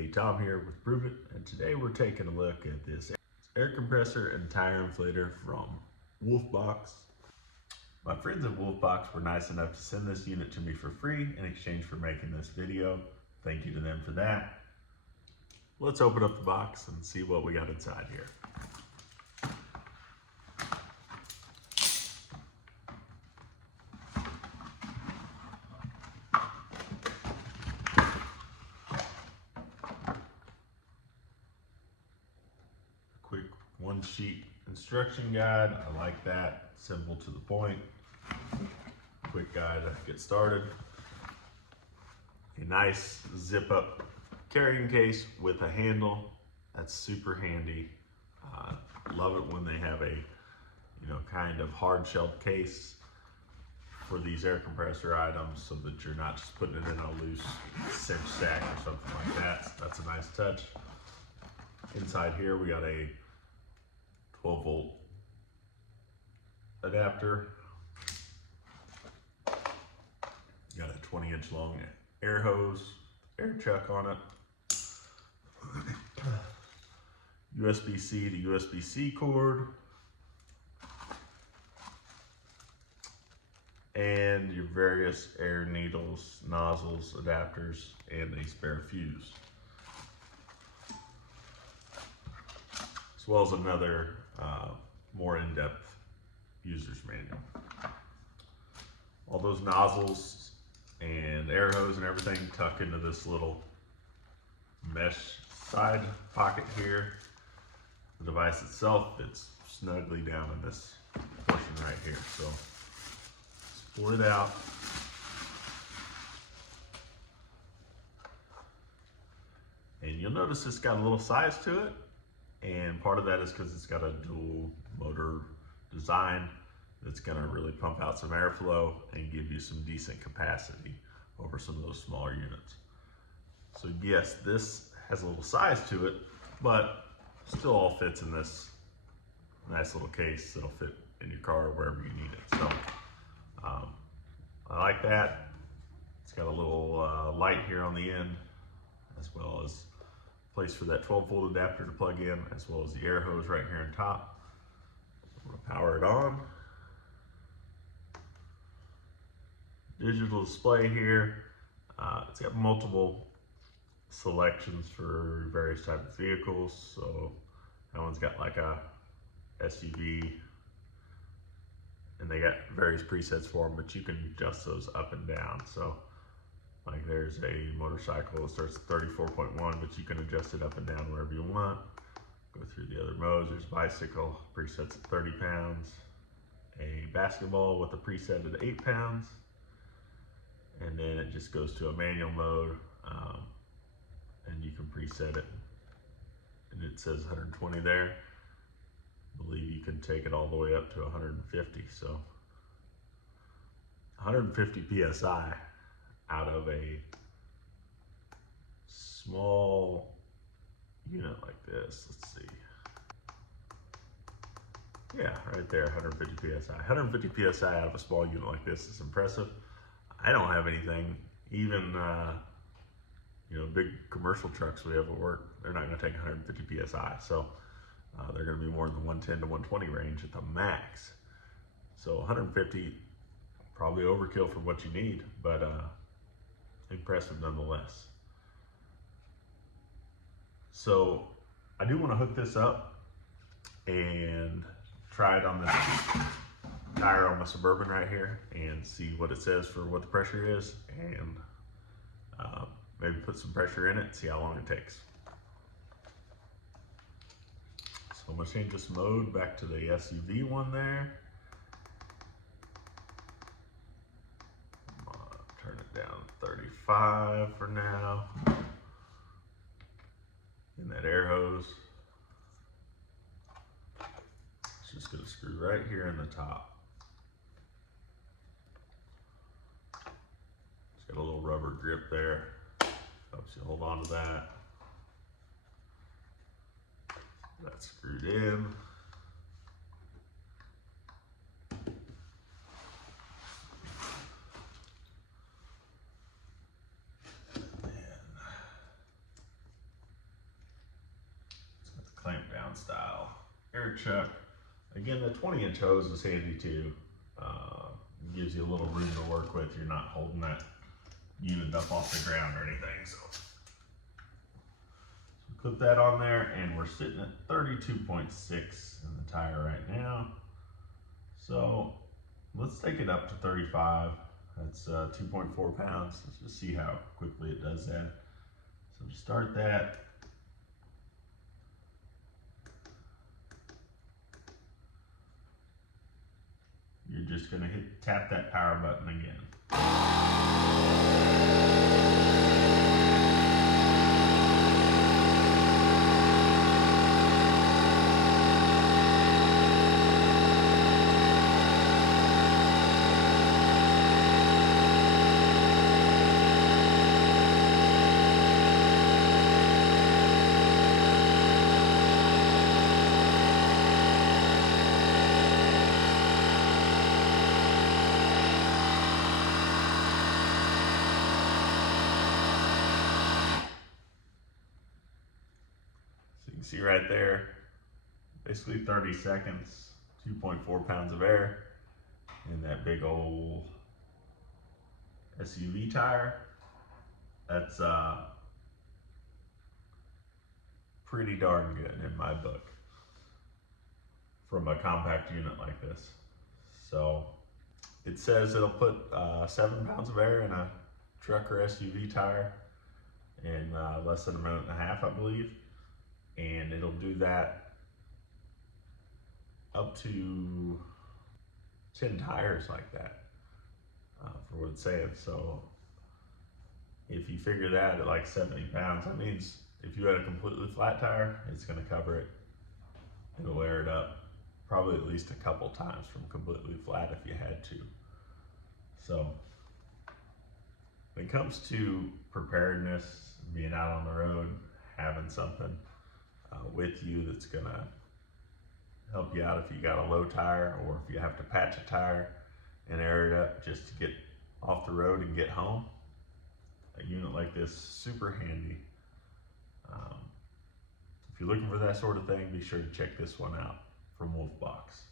Hey, Tom here with Prove It, and today we're taking a look at this air compressor and tire inflator from WOLFBOX. My friends at WOLFBOX were nice enough to send this unit to me for free in exchange for making this video. Thank you to them for that. Let's open up the box and see what we got inside here. Quick one sheet instruction guide. I like that. Simple to the point. Quick guide to get started. A nice zip up carrying case with a handle. That's super handy. Love it when they have a kind of hard shelled case for these air compressor items so that you're not just putting it in a loose cinch sack or something like that. That's a nice touch. Inside here we got a 12-volt adapter. Got a 20-inch long air hose, air chuck on it. USB-C to USB-C cord. And your various air needles, nozzles, adapters, and a spare fuse. As well as another more in-depth user's manual. All those nozzles and air hose and everything tuck into this little mesh side pocket here. The device itself fits snugly down in this portion right here. So let's pull it out. And you'll notice it's got a little size to it. And part of that is because it's got a dual motor design that's gonna really pump out some airflow and give you some decent capacity over some of those smaller units. So yes, this has a little size to it, but still all fits in this nice little case that'll fit in your car or wherever you need it. So I like that. It's got a little light here on the end, as well as place for that 12-volt adapter to plug in, as well as the air hose right here on top. I'm gonna power it on. Digital display here. It's got multiple selections for various types of vehicles. So that one's got like a SUV, and they got various presets for them, but you can adjust those up and down. So like there's a motorcycle that starts at 34.1, but you can adjust it up and down wherever you want. Go through the other modes. There's bicycle, presets at 30 pounds. A basketball with a preset at 8 pounds. And then it just goes to a manual mode, and you can preset it. And it says 120 there. I believe you can take it all the way up to 150. So 150 PSI out of a small unit like this. Let's see. Yeah, right there, 150 PSI. 150 PSI out of a small unit like this is impressive. I don't have anything, even big commercial trucks we have at work, they're not gonna take 150 PSI. So they're gonna be more in the 110 to 120 range at the max. So 150, probably overkill for what you need, but impressive nonetheless. So I do want to hook this up and try it on this tire on my Suburban right here and see what it says for what the pressure is, and maybe put some pressure in it and see how long it takes. So I'm going to change this mode back to the SUV one there. Turn it down to 35 for now. And that air hose, it's just gonna screw right here in the top. It's got a little rubber grip there. Helps you hold on to that. That's screwed in. repair chuck. Again, the 20-inch hose is handy too. Gives you a little room to work with. You're not holding that unit up off the ground or anything. So put that on there, and we're sitting at 32.6 in the tire right now. So let's take it up to 35. That's 2.4 pounds. Let's just see how quickly it does that. So to start that, you're just gonna tap that power button again. So you can see right there, basically 30 seconds, 2.4 pounds of air in that big old SUV tire. That's pretty darn good in my book from a compact unit like this. So it says it'll put 7 pounds of air in a truck or SUV tire in less than a minute and a half, I believe. And it'll do that up to 10 tires like that, for what it's saying. So if you figure that at like 70 pounds, that means if you had a completely flat tire, it's gonna cover it. It'll air it up probably at least a couple times from completely flat if you had to. So when it comes to preparedness, being out on the road, having something with you that's gonna help you out if you got a low tire, or if you have to patch a tire and air it up just to get off the road and get home, a unit like this, super handy. If you're looking for that sort of thing, be sure to check this one out from WOLFBOX.